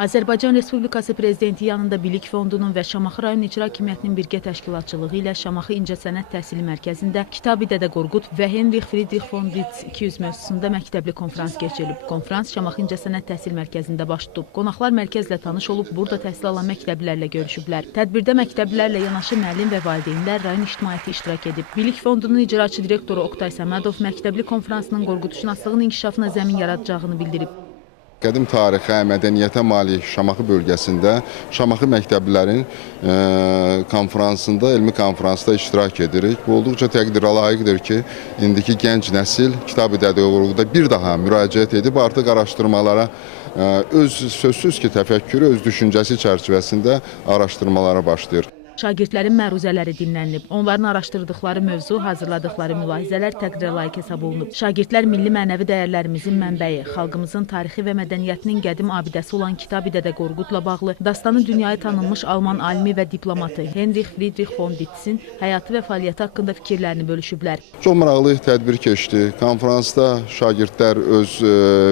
Azərbaycan Respublikası Prezidenti yanında Bilik Fondunun və Şamaxı rayon İcra Hakimiyyətinin birgə təşkilatçılığı ilə Şamaxı İncəsənət Təhsili Mərkəzində Kitabi Dədə Qorqud və Henrich Friedrich von Witz 200 mövzusunda məktəbli konfrans keçirilib. Konfrans Şamaxı İncəsənət Təhsil Mərkəzində baş tutub. Qonaqlar mərkəzlə tanış olub, burada təhsil alan məktəblilərlə görüşüblər. Tədbirdə məktəblilərlə yanaşı müəllim və valideynlər, rayon ictimaiyyəti iştirak edib. Bilik Fondunun icraçı direktoru Oqtay Səmədov məktəbli konfransının Qorqudşünaslığın inkişafına zəmin yaradacağını bildirib. Qədim tarixə, mədəniyyətə malik Şamaxı bölgəsində Şamaxı məktəblilərin konfransında, elmi konfransda iştirak edirik. Bu olduqca təqdirə layiqdir ki, indiki gənc nəsil Kitabi Dədə Qorqud'a bir daha müraciət edib artıq araşdırmalara, öz sözsüz ki, təfəkkürü, öz düşüncəsi çərçivəsində araşdırmalara başlayır. Şagirdlərin məruzələri dinlənilib. Onların araşdırdıqları mövzu, hazırladıqları mülahizələr təqdirə layiq hesab olunub. Şagirdlər milli mənəvi dəyərlərimizin mənbəyi, xalqımızın tarixi və mədəniyyətinin qədim abidəsi olan Kitabi Dədə Qorqudla bağlı dastanı dünyaya tanınmış Alman alimi və diplomatı Henrich Friedrich von Witz'in həyatı və fəaliyyəti haqqında fikirlərini bölüşüblər. Çox maraqlı tədbir keçdi. Konfransda şagirdlər öz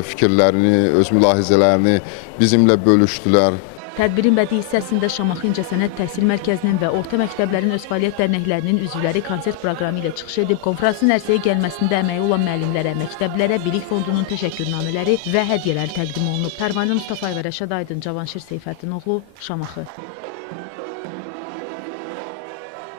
fikirlərini, öz mülahizələrini bizimlə bölüşdülər. Tədbirin bədii hissəsində Şamaxı İncəsənət Təhsil Mərkəzinin və orta məktəblərin öz fəaliyyət dərnəklərinin üzvləri konsert proqramı ilə çıxış edib, konfransın ərsəyə gəlməsində əməyi olan müəllimlərə, məktəblərə, Bilik Fondunun təşəkkürnamələri və hədiyyələri təqdim olunub. Pərvanə Mustafayev, Rəşad Aydın, Cavanşir Seyfəddinoğlu, Şamaxı.